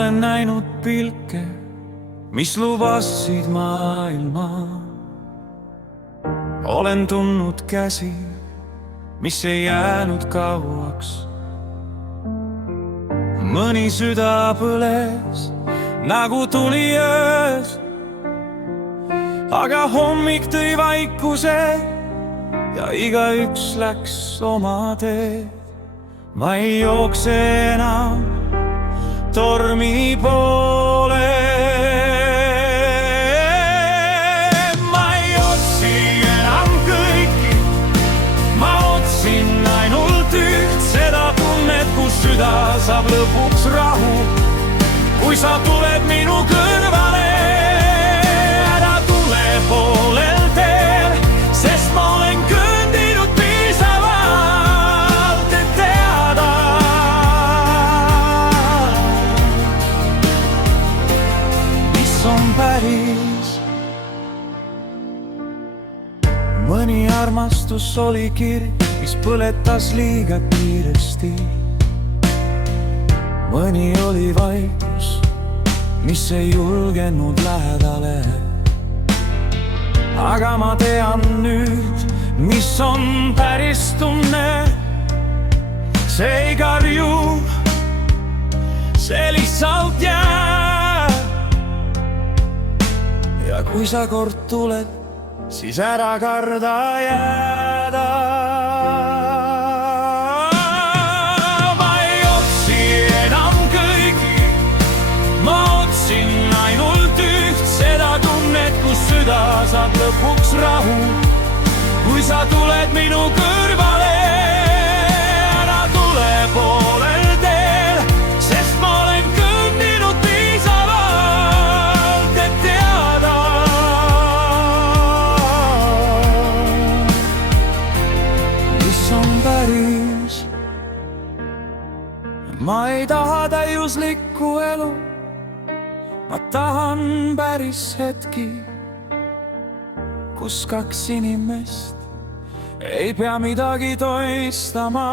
olen näinud pilke, mis lubasid maailma. Olen tundnud käsi, mis ei jäänud kauaks. Mõni süda põles nagu tuli öös, aga hommik tõi vaikuse ja igaüks läks oma teed. Ma ei jookse enam tormi poole. Ma ei otsi enam kõiki, ma otsin ainult üht, seda tunnet, kus süda saab lõpuks rahu. Kui sa tuled minu kõrvale, ära tule poolel teel, sest ma olen kõndinud piisavalt, et teada, mis on päris. Mõni armastus oli kirg, mis põletas liiga kiiresti. Mõni oli vaikus, mis ei julgenud lähedale. Aga ma tean nüüd, mis on päris tunne. See ei karju, see lihtsalt jääb. Ja kui sa kord tuled, siis ära karda jääda. Süda saab lõpuks rahu, kui sa tuled minu kõrvale, ära tule poolel teel, sest ma olen kõndinud piisavalt, et teada, mis on päris. Ma ei taha täiuslikku elu, ma tahan päris hetki, kus kaks inimest ei pea midagi toistama.